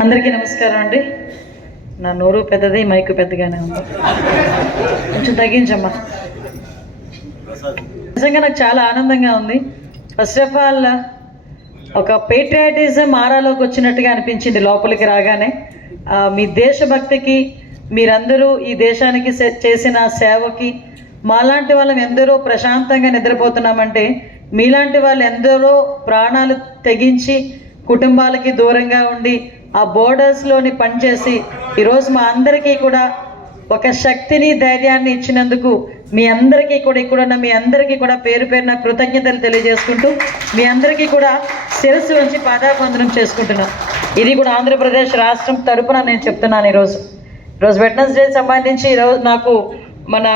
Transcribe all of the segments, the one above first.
అందరికీ నమస్కారం అండి. నా నోరు పెద్దది, మైకు పెద్దగానే ఉంది, కొంచెం తగ్గించమ్మా. నిజంగా నాకు చాలా ఆనందంగా ఉంది. ఫస్ట్ ఆఫ్ ఆల్ ఒక పేట్రియాటిజం ఆరాలోకి వచ్చినట్టుగా అనిపించింది లోపలికి రాగానే. మీ దేశభక్తికి, మీరందరూ ఈ దేశానికి చేసిన సేవకి, మాలాంటి వాళ్ళం ఎందరో ప్రశాంతంగా నిద్రపోతున్నామంటే మీలాంటి వాళ్ళు ఎందరో ప్రాణాలు తెగించి కుటుంబాలకి దూరంగా ఉండి ఆ బోర్డర్స్లోని పనిచేసి ఈరోజు మా అందరికీ కూడా ఒక శక్తిని, ధైర్యాన్ని ఇచ్చినందుకు మీ అందరికీ కూడా, ఇక్కడున్న మీ అందరికీ కూడా పేరు పేరున కృతజ్ఞతలు తెలియజేసుకుంటూ మీ అందరికీ కూడా శిరస్సు ఉంచి పాదాబంధనం చేసుకుంటున్నాను. ఇది కూడా ఆంధ్రప్రదేశ్ రాష్ట్రం తరపున నేను చెప్తున్నాను. ఈరోజు వెడ్నెస్డే సంబంధించి ఈరోజు నాకు మన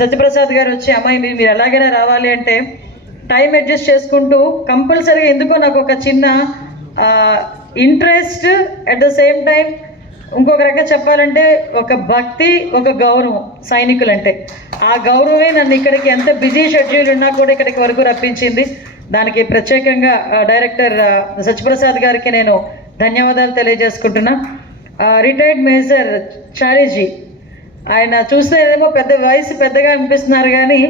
సత్యప్రసాద్ గారు వచ్చి, అమ్మాయి మీరు ఎలాగైనా రావాలి అంటే టైం అడ్జస్ట్ చేసుకుంటూ కంపల్సరీగా, ఎందుకో నాకు ఒక చిన్న interest, at the same time ఇంకొక రకంగా చెప్పాలంటే ఒక భక్తి, ఒక గౌరవం సైనికులంటే. ఆ గౌరవమే నన్ను ఇక్కడికి, ఎంత బిజీ షెడ్యూల్ ఉన్నా కూడా ఇక్కడికి వరకు రప్పించింది. దానికి ప్రత్యేకంగా డైరెక్టర్ సత్యప్రసాద్ గారికి నేను ధన్యవాదాలు తెలియజేసుకుంటున్నా. రిటైర్డ్ మేజర్ చారీజీ, ఆయన చూస్తే ఏమో పెద్ద వయసు పెద్దగా అనిపిస్తున్నారు, కానీ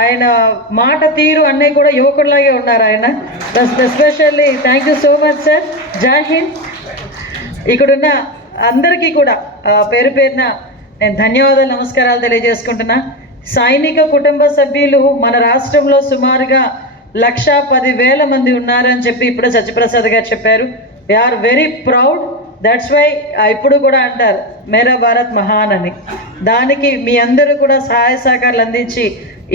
ఆయన మాట తీరు అన్నీ కూడా యువకుడిలాగే ఉన్నారు ఆయన. Especially thank you so much sir. జై హింద్. ఇక్కడున్న అందరికీ కూడా పేరు పేరున నేను ధన్యవాదాలు, నమస్కారాలు తెలియజేసుకుంటున్నా. సైనిక కుటుంబ సభ్యులు మన రాష్ట్రంలో సుమారుగా 1,10,000 మంది ఉన్నారని చెప్పి ఇప్పుడే సత్యప్రసాద్ గారు చెప్పారు. We are very proud. That's why ఇప్పుడు కూడా అంటారు మేరా భారత్ మహాన్ అని. దానికి మీ అందరూ కూడా సహాయ సహకారాలు అందించి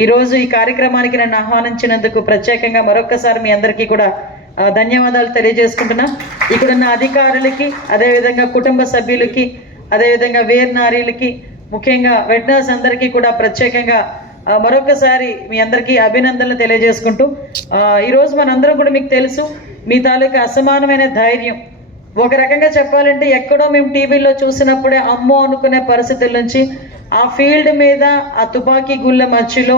ఈరోజు ఈ కార్యక్రమానికి నన్ను ఆహ్వానించినందుకు ప్రత్యేకంగా మరొక్కసారి మీ అందరికీ కూడా ధన్యవాదాలు తెలియజేసుకుంటున్నా. ఇక్కడున్న అధికారులకి, అదేవిధంగా కుటుంబ సభ్యులకి, అదేవిధంగా వీర నారీలకి, ముఖ్యంగా వెట్నర్స్ అందరికీ కూడా ప్రత్యేకంగా మరొకసారి మీ అందరికీ అభినందనలు తెలియజేసుకుంటూ, ఈరోజు మనందరం కూడా మీకు తెలుసు మీ తాలూకా అసమానమైన ధైర్యం. ఒక రకంగా చెప్పాలంటే ఎక్కడో మేము టీవీలో చూసినప్పుడే అమ్మో అనుకునే పరిస్థితుల నుంచి ఆ ఫీల్డ్ మీద, ఆ తుపాకీ గుళ్ళ మధ్యలో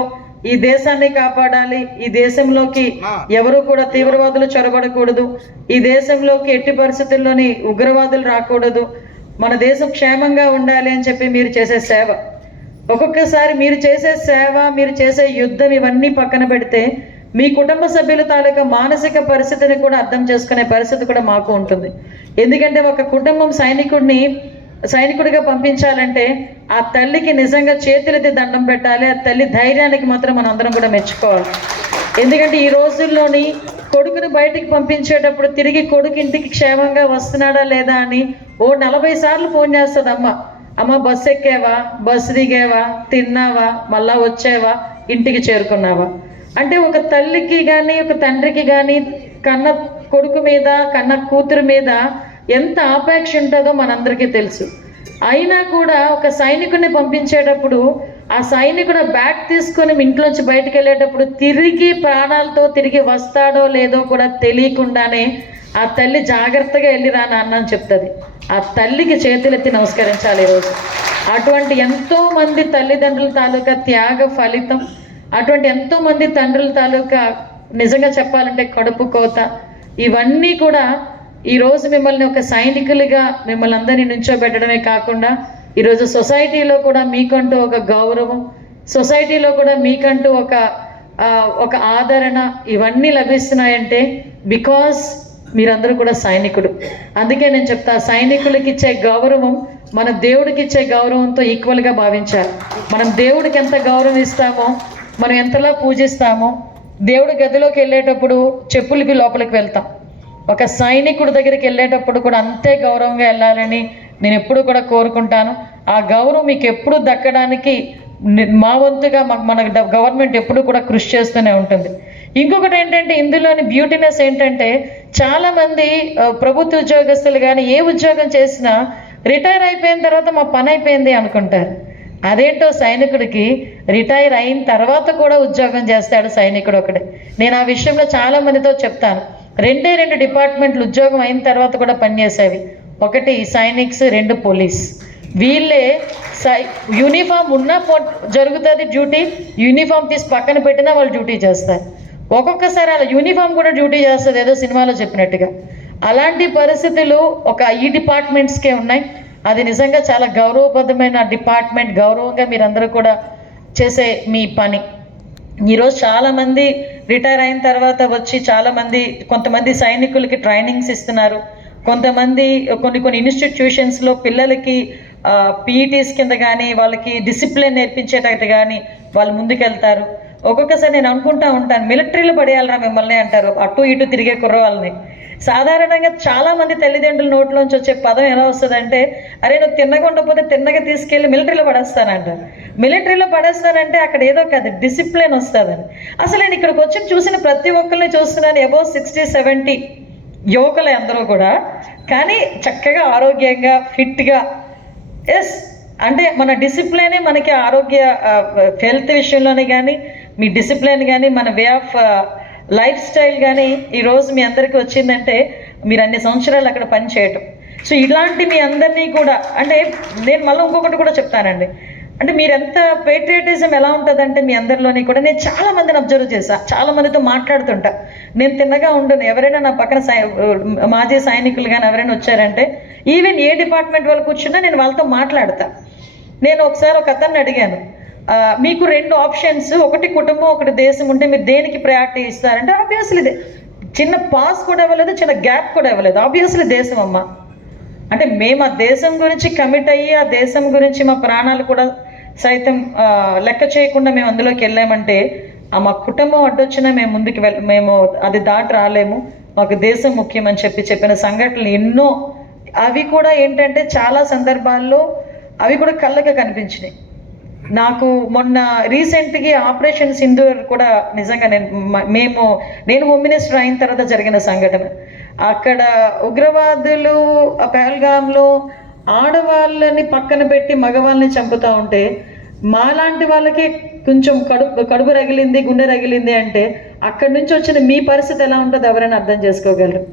ఈ దేశాన్ని కాపాడాలి, ఈ దేశంలోకి ఎవరు కూడా తీవ్రవాదులు చొరబడకూడదు, ఈ దేశంలోకి ఎట్టి పరిస్థితుల్లోని ఉగ్రవాదులు రాకూడదు, మన దేశం క్షేమంగా ఉండాలి అని చెప్పి మీరు చేసే సేవ, ఒక్కొక్కసారి మీరు చేసే సేవ, మీరు చేసే యుద్ధం ఇవన్నీ పక్కన పెడితే మీ కుటుంబ సభ్యుల తాలూకా మానసిక పరిస్థితిని కూడా అర్థం చేసుకునే పరిస్థితి కూడా మాకు ఉంటుంది. ఎందుకంటే ఒక కుటుంబం సైనికుడిగా పంపించాలంటే ఆ తల్లికి నిజంగా చేతులెత్తి దండం పెట్టాలి. ఆ తల్లి ధైర్యానికి మాత్రం మనం అందరం కూడా మెచ్చుకోవాలి. ఎందుకంటే ఈ రోజుల్లోని కొడుకుని బయటికి పంపించేటప్పుడు తిరిగి కొడుకు ఇంటికి క్షేమంగా వస్తున్నాడా లేదా అని 40 సార్లు ఫోన్ చేస్తుంది అమ్మ బస్సు ఎక్కావా, బస్సు దిగావా, తిన్నావా, మళ్ళా వచ్చావా, ఇంటికి చేరుకున్నావా. అంటే ఒక తల్లికి కానీ, ఒక తండ్రికి కానీ కన్న కొడుకు మీద, కన్న కూతురు మీద ఎంత ఆపేక్ష ఉంటుందో మనందరికీ తెలుసు. అయినా కూడా ఒక సైనికుడిని పంపించేటప్పుడు ఆ సైనికుడు బ్యాట్ తీసుకొని ఇంట్లోంచి బయటకు వెళ్ళేటప్పుడు తిరిగి ప్రాణాలతో తిరిగి వస్తాడో లేదో కూడా తెలియకుండానే ఆ తల్లి జాగ్రత్తగా వెళ్ళిరా నాన్న అని చెప్తుంది. ఆ తల్లికి చేతులెత్తి నమస్కరించాలి ఈరోజు. అటువంటి ఎంతోమంది తల్లిదండ్రుల తాలూకా త్యాగ ఫలితం, అటువంటి ఎంతోమంది తండ్రుల తాలూకా నిజంగా చెప్పాలంటే కడుపు కోత, ఇవన్నీ కూడా ఈరోజు మిమ్మల్ని ఒక సైనికులుగా మిమ్మల్ని అందరినీ నుంచోబెట్టడమే కాకుండా ఈరోజు సొసైటీలో కూడా మీకంటూ ఒక గౌరవం, సొసైటీలో కూడా మీకంటూ ఒక ఆదరణ, ఇవన్నీ లభిస్తున్నాయంటే బికాస్ మీరందరూ కూడా సైనికుడు. అందుకే నేను చెప్తా, సైనికులకి ఇచ్చే గౌరవం మన దేవుడికి ఇచ్చే గౌరవంతో ఈక్వల్గా భావించాలి. మనం దేవుడికి ఎంత గౌరవం ఇస్తామో, మనం ఎంతలా పూజిస్తామో, దేవుడి గదిలోకి వెళ్ళేటప్పుడు చెప్పులకి లోపలికి వెళ్తాం, ఒక సైనికుడి దగ్గరికి వెళ్ళేటప్పుడు కూడా అంతే గౌరవంగా వెళ్ళాలని నేను ఎప్పుడు కూడా కోరుకుంటాను. ఆ గౌరవం మీకు ఎప్పుడు దక్కడానికి మా వంతుగా మన గవర్నమెంట్ ఎప్పుడు కూడా కృషి చేస్తూనే ఉంటుంది. ఇంకొకటి ఏంటంటే, ఇందులోని బ్యూటీనెస్ ఏంటంటే, చాలామంది ప్రభుత్వ ఉద్యోగస్తులు కానీ ఏ ఉద్యోగం చేసినా రిటైర్ అయిపోయిన తర్వాత మా పని అయిపోయింది అనుకుంటారు. అదేంటో సైనికుడికి రిటైర్ అయిన తర్వాత కూడా ఉద్యోగం చేస్తాడు సైనికుడు ఒకడే. నేను ఆ విషయంలో చాలామందితో చెప్తాను. 2 డిపార్ట్మెంట్లు ఉద్యోగం అయిన తర్వాత కూడా పనిచేసేవి. ఒకటి సైనిక్స్, 2 పోలీస్. వీళ్ళే యూనిఫామ్ ఉన్నా జరుగుతుంది డ్యూటీ, యూనిఫామ్ తీసి పక్కన పెట్టినా వాళ్ళు డ్యూటీ చేస్తారు. ఒక్కొక్కసారి అలా యూనిఫామ్ కూడా డ్యూటీ చేస్తుంది, ఏదో సినిమాలో చెప్పినట్టుగా. అలాంటి పరిస్థితులు ఒక ఈ డిపార్ట్మెంట్స్కే ఉన్నాయి. అది నిజంగా చాలా గౌరవబద్ధమైన డిపార్ట్మెంట్, గౌరవంగా మీరందరూ కూడా చేసే మీ పని. ఈరోజు చాలామంది రిటైర్ అయిన తర్వాత వచ్చి చాలామంది కొంతమంది సైనికులకి ట్రైనింగ్స్ ఇస్తున్నారు, కొంతమంది కొన్ని ఇన్స్టిట్యూషన్స్లో పిల్లలకి పీఈటీస్ కింద కానీ వాళ్ళకి డిసిప్లిన్ నేర్పించేటట్టు కానీ వాళ్ళు ముందుకెళ్తారు. ఒక్కొక్కసారి నేను అనుకుంటా ఉంటాను, మిలిటరీలో పడేయాలరా మిమ్మల్ని అంటారు అటు ఇటు తిరిగే కుర్రవాళ్ళని. సాధారణంగా చాలామంది తల్లిదండ్రుల నోట్లోంచి వచ్చే పదం ఎలా వస్తుందంటే, అరే నువ్వు తిన్నగా ఉండకపోతే తిన్నగా తీసుకెళ్ళి మిలిటరీలో పడేస్తానంటారు. మిలిటరీలో పడేస్తానంటే అక్కడ ఏదో కాదు, డిసిప్లిన్ వస్తుందని. అసలు నేను ఇక్కడికి వచ్చి చూసిన ప్రతి ఒక్కరిని చూస్తున్నాను, అబౌవ్ 60-70 యువకులే అందరూ కూడా, కానీ చక్కగా ఆరోగ్యంగా ఫిట్గా. ఎస్, అంటే మన డిసిప్లినే మనకి ఆరోగ్య హెల్త్ విషయంలోనే కానీ, మీ డిసిప్లిన్ కానీ, మన వే ఆఫ్ లైఫ్ స్టైల్ కానీ ఈరోజు మీ అందరికీ వచ్చిందంటే మీరు అన్ని సంవత్సరాలు అక్కడ పని చేయటం. సో ఇలాంటి మీ అందరినీ కూడా, అంటే నేను మళ్ళీ ఇంకొకటి కూడా చెప్తానండి, అంటే మీరు ఎంత పేట్రియాటిజం ఎలా ఉంటుందంటే మీ అందరిలోని కూడా, నేను చాలామందిని అబ్జర్వ్ చేశాను, చాలామందితో మాట్లాడుతుంటా. నేను తిన్నగా ఉండను, ఎవరైనా నా పక్కన మాజీ సైనికులు కానీ ఎవరైనా వచ్చారంటే, ఈవెన్ ఏ డిపార్ట్మెంట్ వాళ్ళు కూర్చున్నా నేను వాళ్ళతో మాట్లాడతా. నేను ఒకసారి ఒక అతన్ని అడిగాను, మీకు 2 ఆప్షన్స్, ఒకటి కుటుంబం ఒకటి దేశం ఉంటే మీరు దేనికి ప్రయారిటీ ఇస్తారంటే, ఆబ్వియస్లీ చిన్న పాస్ కూడా ఇవ్వలేదు, చిన్న గ్యాప్ కూడా ఇవ్వలేదు, ఆబ్వియస్లీ దేశం అమ్మ. అంటే మేము ఆ దేశం గురించి కమిట్ అయ్యి ఆ దేశం గురించి మా ప్రాణాలు కూడా సైతం లెక్క చేయకుండా మేము అందులోకి వెళ్ళామంటే, మా కుటుంబం అడ్డొచ్చినా మేము ముందుకు మేము అది దాటి రాలేము, మాకు దేశం ముఖ్యమని చెప్పిన సంఘటనలు ఎన్నో. అవి కూడా ఏంటంటే చాలా సందర్భాల్లో అవి కూడా కళ్ళగా కనిపించినాయి నాకు. మొన్న రీసెంట్గా ఆపరేషన్ సింధూర్ కూడా నిజంగా నేను హోమ్ మినిస్టర్ అయిన తర్వాత జరిగిన సంఘటన. అక్కడ ఉగ్రవాదులు పహల్గామ్లో ఆడవాళ్ళని పక్కన పెట్టి మగవాళ్ళని చంపుతూ ఉంటే, మాలాంటి వాళ్ళకి కొంచెం కడుపు రగిలింది, గుండె రగిలింది అంటే అక్కడి నుంచి వచ్చిన మీ పరిస్థితి ఎలా ఉంటుందో ఎవరైనా అర్థం చేసుకోగలరు.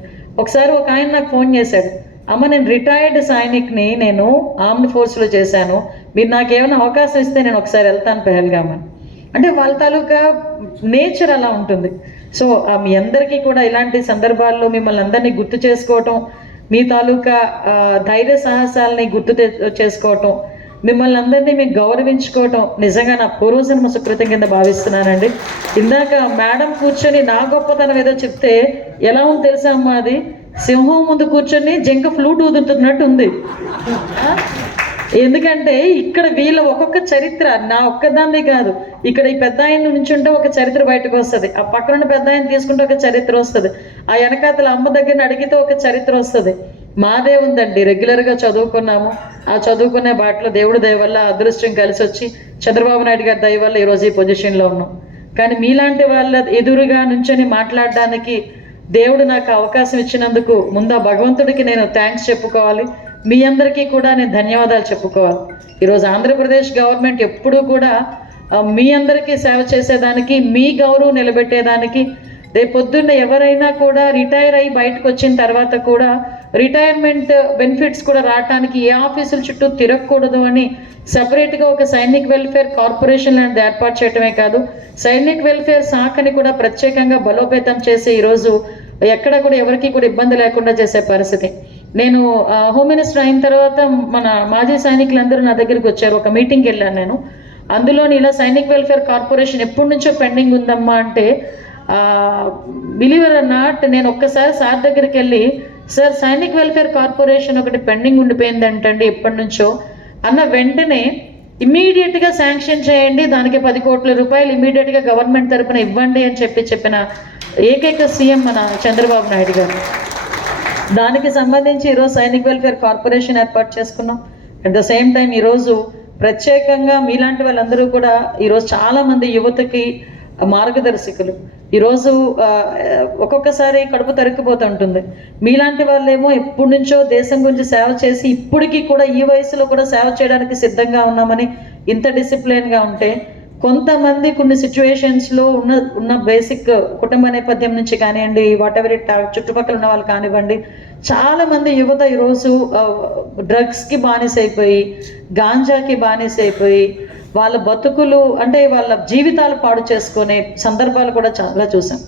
ఒకసారి ఒక ఆయన నాకు ఫోన్ చేశాడు, అమ్మ నేను రిటైర్డ్ సైనిక్ని, నేను ఆర్మ్డ్ ఫోర్స్లో చేశాను, మీరు నాకేమైనా అవకాశం ఇస్తే నేను ఒకసారి వెళ్తాను పహల్గామ్ అని. అంటే వాళ్ళ తాలూకా నేచర్ అలా ఉంటుంది. సో మీ అందరికీ కూడా ఇలాంటి సందర్భాల్లో మిమ్మల్ని అందరినీ గుర్తు చేసుకోవటం, మీ తాలూకా ధైర్య సాహసాలని గుర్తు చేసుకోవటం, మిమ్మల్ని అందరినీ మేము గౌరవించుకోవటం నిజంగా నా పూర్వజన్మ సుకృతం కింద భావిస్తున్నానండి. ఇందాక మేడం కూర్చొని నా గొప్పతనం ఏదో చెప్తే ఎలా ఉంది తెలుసా అమ్మ, అది సింహం ముందు కూర్చొని జింక ఫ్లూట్ ఊదుతున్నట్టు ఉంది. ఎందుకంటే ఇక్కడ వీళ్ళ ఒక్కొక్క చరిత్ర నా ఒక్కదాన్ని కాదు, ఇక్కడ ఈ పెద్ద ఆయన నుంచి ఉంటే ఒక చరిత్ర బయటకు వస్తుంది, ఆ పక్కన పెద్ద ఆయన తీసుకుంటే ఒక చరిత్ర వస్తుంది, ఆ వెనకాతల అమ్మ దగ్గర అడిగితే ఒక చరిత్ర వస్తుంది. మాదే ఉందండి, రెగ్యులర్గా చదువుకున్నాము, ఆ చదువుకునే బాటలో దేవుడి దయ వల్ల అదృష్టం కలిసి వచ్చి చంద్రబాబు నాయుడు గారి దయ వల్ల ఈరోజు ఈ పొజిషన్లో ఉన్నాం. కానీ మీలాంటి వాళ్ళ ఎదురుగా నుంచొని మాట్లాడడానికి దేవుడు నాకు అవకాశం ఇచ్చినందుకు ముందు ఆ భగవంతుడికి నేను థ్యాంక్స్ చెప్పుకోవాలి, మీ అందరికీ కూడా నేను ధన్యవాదాలు చెప్పుకోవాలి. ఈరోజు ఆంధ్రప్రదేశ్ గవర్నమెంట్ ఎప్పుడూ కూడా మీ అందరికీ సేవ చేసేదానికి, మీ గౌరవం నిలబెట్టేదానికి, రేపొద్దున్న ఎవరైనా కూడా రిటైర్ అయ్యి బయటకు వచ్చిన తర్వాత కూడా రిటైర్మెంట్ బెనిఫిట్స్ కూడా రావడానికి ఏ ఆఫీసుల చుట్టూ తిరగకూడదు అని సపరేట్గా ఒక సైనిక్ వెల్ఫేర్ కార్పొరేషన్ అనేది ఏర్పాటు చేయడమే కాదు, సైనిక్ వెల్ఫేర్ శాఖని కూడా ప్రత్యేకంగా బలోపేతం చేసి ఈరోజు ఎక్కడ కూడా ఎవరికి కూడా ఇబ్బంది లేకుండా చేసే పరిస్థితి. నేను హోమ్ మినిస్టర్ అయిన తర్వాత మన మాజీ సైనికులందరూ నా దగ్గరికి వచ్చారు, ఒక మీటింగ్కి వెళ్ళాను నేను. అందులోని ఇలా సైనిక్ వెల్ఫేర్ కార్పొరేషన్ ఎప్పటి నుంచో పెండింగ్ ఉందమ్మా అంటే, బిలీవర్ ఆర్ నాట్, నేను ఒక్కసారి సార్ దగ్గరికి వెళ్ళి, సార్ సైనిక్ వెల్ఫేర్ కార్పొరేషన్ ఒకటి పెండింగ్ ఉండిపోయిందంటండి ఎప్పటి నుంచో అన్న వెంటనే ఇమ్మీడియట్గా శాంక్షన్ చేయండి, దానికి 10 కోట్ల రూపాయలు ఇమ్మీడియట్గా గవర్నమెంట్ తరఫున ఇవ్వండి అని చెప్పిన ఏకైక సీఎం మన చంద్రబాబు నాయుడు గారు. దానికి సంబంధించి ఈరోజు సైనిక్ వెల్ఫేర్ కార్పొరేషన్ ఏర్పాటు చేసుకున్నాం. అట్ ద సేమ్ టైం ఈరోజు ప్రత్యేకంగా మీలాంటి వాళ్ళందరూ కూడా ఈరోజు చాలామంది యువతకి మార్గదర్శకులు. ఈరోజు ఒక్కొక్కసారి కడుపు తరుక్కుపోతుంటుంది, మీలాంటి వాళ్ళేమో ఎప్పటి నుంచో దేశం గురించి సేవ చేసి ఇప్పటికీ కూడా ఈ వయసులో కూడా సేవ చేయడానికి సిద్ధంగా ఉన్నామని ఇంత డిసిప్లిన్గా ఉంటే, కొంతమంది కొన్ని సిచ్యువేషన్స్లో ఉన్న బేసిక్ కుటుంబ నేపథ్యం నుంచి కానివ్వండి, వాట్ ఎవర్ ఇట్ చుట్టుపక్కల ఉన్న వాళ్ళు కానివ్వండి, చాలామంది యువత ఈరోజు డ్రగ్స్కి బానిసైపోయి, గాంజాకి బానిసైపోయి వాళ్ళ బతుకులు అంటే వాళ్ళ జీవితాలు పాడు చేసుకునే సందర్భాలు కూడా చాలా చూసాం.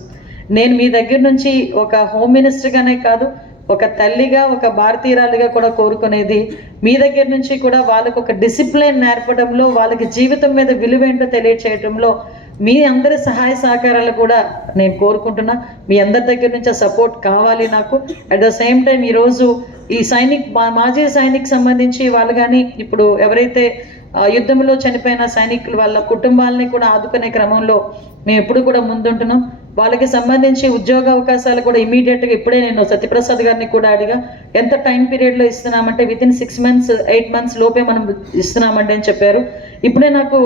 నేను మీ దగ్గర నుంచి ఒక హోమ్ మినిస్టర్గానే కాదు, ఒక తల్లిగా ఒక భారతీయురాలుగా కూడా కోరుకునేది మీ దగ్గర నుంచి కూడా వాళ్ళకు ఒక డిసిప్లిన్ నేర్పడంలో, వాళ్ళకి జీవితం మీద విలువేంటో తెలియచేయడంలో మీ అందరి సహాయ సహకారాలు కూడా నేను కోరుకుంటున్నా. మీ అందరి దగ్గర నుంచి సపోర్ట్ కావాలి నాకు. అట్ ద సేమ్ టైం ఈరోజు ఈ మాజీ సైనిక్ సంబంధించి వాళ్ళు కానీ ఇప్పుడు ఎవరైతే యుద్ధంలో చనిపోయిన సైనికులు వాళ్ళ కుటుంబాలని కూడా ఆదుకునే క్రమంలో మేము ఎప్పుడు కూడా ముందుంటున్నాం. వాళ్ళకి సంబంధించి ఉద్యోగ అవకాశాలు కూడా ఇమీడియట్గా ఇప్పుడే నేను సత్యప్రసాద్ గారిని కూడా అడిగా, ఎంత టైం పీరియడ్లో ఇస్తున్నామంటే వితిన్ 6 months 8 months లోపే మనం ఇస్తున్నామండి అని చెప్పారు. ఇప్పుడే నాకు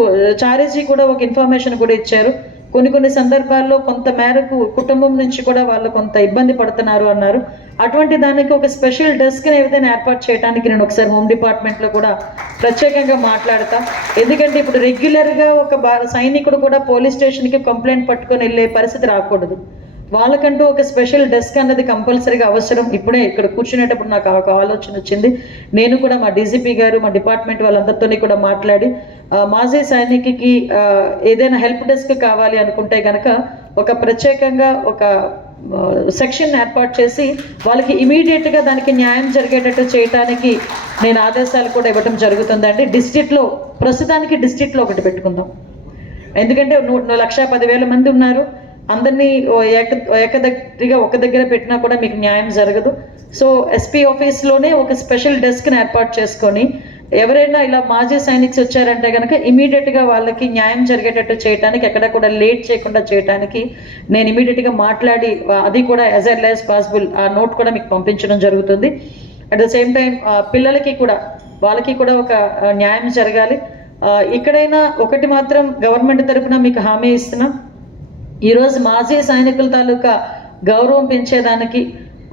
చారీజీ కూడా ఒక ఇన్ఫర్మేషన్ కూడా ఇచ్చారు. కొన్ని సందర్భాల్లో కొంత మేరకు కుటుంబం నుంచి కూడా వాళ్ళు కొంత ఇబ్బంది పడుతున్నారు అన్నారు. అటువంటి దానికి ఒక స్పెషల్ డెస్క్ని ఏదైనా ఏర్పాటు చేయడానికి నేను ఒకసారి హోమ్ డిపార్ట్మెంట్లో కూడా ప్రత్యేకంగా మాట్లాడతా. ఎందుకంటే ఇప్పుడు రెగ్యులర్గా ఒక సైనికుడు కూడా పోలీస్ స్టేషన్కి కంప్లైంట్ పట్టుకొని వెళ్ళే పరిస్థితి రాకూడదు. వాళ్ళకంటూ ఒక స్పెషల్ డెస్క్ అన్నది కంపల్సరీగా అవసరం. ఇప్పుడే ఇక్కడ కూర్చునేటప్పుడు నాకు ఒక ఆలోచన వచ్చింది. నేను కూడా మా డీజీపీ గారు, మా డిపార్ట్మెంట్ వాళ్ళందరితో కూడా మాట్లాడి మాజీ సైనికుకి ఏదైనా హెల్ప్ డెస్క్ కావాలి అనుకుంటే కనుక ఒక ప్రత్యేకంగా ఒక సెక్షన్ ఏర్పాటు చేసి వాళ్ళకి ఇమీడియట్గా దానికి న్యాయం జరిగేటట్టు చేయడానికి నేను ఆదేశాలు కూడా ఇవ్వడం జరుగుతుందండి. డిస్ట్రిక్ట్లో ప్రస్తుతానికి డిస్ట్రిక్ట్లో ఒకటి పెట్టుకుందాం. ఎందుకంటే 1,10,000 మంది ఉన్నారు. అందరినీ ఏకదగ్గిగా ఒక దగ్గర పెట్టినా కూడా మీకు న్యాయం జరగదు. సో ఎస్పీ ఆఫీస్లోనే ఒక స్పెషల్ డెస్క్ని ఏర్పాటు చేసుకొని ఎవరైనా ఇలా మాజీ సైనిక్స్ వచ్చారంటే కనుక ఇమీడియట్గా వాళ్ళకి న్యాయం జరిగేటట్టు చేయడానికి, ఎక్కడ కూడా లేట్ చేయకుండా చేయడానికి నేను ఇమీడియట్గా మాట్లాడి అది కూడా యాజ్ ఎర్లీ యాజ్ పాసిబుల్ ఆ నోట్ కూడా మీకు పంపించడం జరుగుతుంది. అట్ ద సేమ్ టైం పిల్లలకి కూడా వాళ్ళకి కూడా ఒక న్యాయం జరగాలి. ఇక్కడైనా ఒకటి మాత్రం గవర్నమెంట్ తరఫున మీకు హామీ ఇస్తున్నాం. ఈరోజు మాజీ సైనికుల తాలూకా గౌరవం పెంచేదానికి,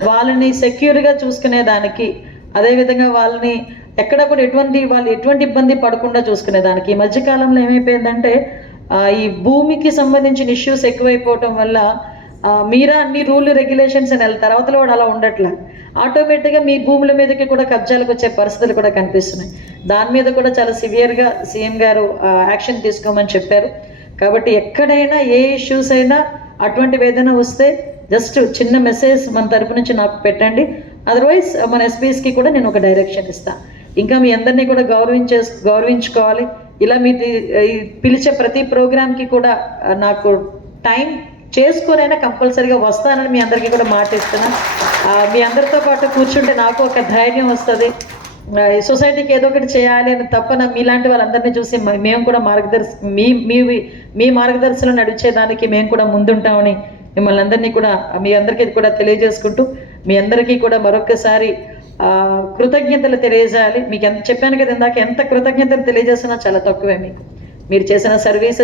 వాళ్ళని సెక్యూర్గా చూసుకునేదానికి, అదేవిధంగా వాళ్ళని ఎక్కడ కూడా వాళ్ళు ఎటువంటి ఇబ్బంది పడకుండా చూసుకునేదానికి. ఈ మధ్యకాలంలో ఏమైపోయిందంటే ఈ భూమికి సంబంధించిన ఇష్యూస్ ఎక్కువైపోవటం వల్ల మీరా అన్ని రూల్ రెగ్యులేషన్స్ అని వెళ్తారు, అవతల వాడు అలా ఉండట్లా. ఆటోమేటిక్గా మీ భూముల మీదకి కూడా కబ్జాలకు వచ్చే పరిస్థితులు కూడా కనిపిస్తున్నాయి. దాని మీద కూడా చాలా సివియర్గా సీఎం గారు యాక్షన్ తీసుకోమని చెప్పారు. కాబట్టి ఎక్కడైనా ఏ ఇష్యూస్ అయినా అటువంటివి ఏదైనా వస్తే జస్ట్ చిన్న మెసేజ్ మన తరపు నుంచి నాకు పెట్టండి. అదర్వైజ్ మన ఎస్పీస్కి కూడా నేను ఒక డైరెక్షన్ ఇస్తాను. ఇంకా మీ అందరినీ కూడా గౌరవించుకోవాలి. ఇలా మీ పిలిచే ప్రతి ప్రోగ్రామ్కి కూడా నాకు టైం చేసుకొనైనా కంపల్సరీగా వస్తానని మీ అందరికీ కూడా మాట ఇస్తున్నాను. మీ అందరితో పాటు కూర్చుంటే నాకు ఒక ధైర్యం వస్తుంది. సొసైటీకి ఏదో ఒకటి చేయాలి అని తప్పన మీలాంటి వాళ్ళందరినీ చూసి మేము కూడా మీ మార్గదర్శనం నడిచేదానికి మేము కూడా ముందుంటామని మిమ్మల్ని అందరినీ కూడా మీ అందరికీ కూడా తెలియజేసుకుంటూ మీ అందరికీ కూడా మరొకసారి కృతజ్ఞతలు తెలియజేయాలి. మీకు చెప్పాను కదా ఇందాక, ఎంత కృతజ్ఞతలు తెలియజేసినా చాలా తక్కువే. మీరు చేసిన సర్వీసెస్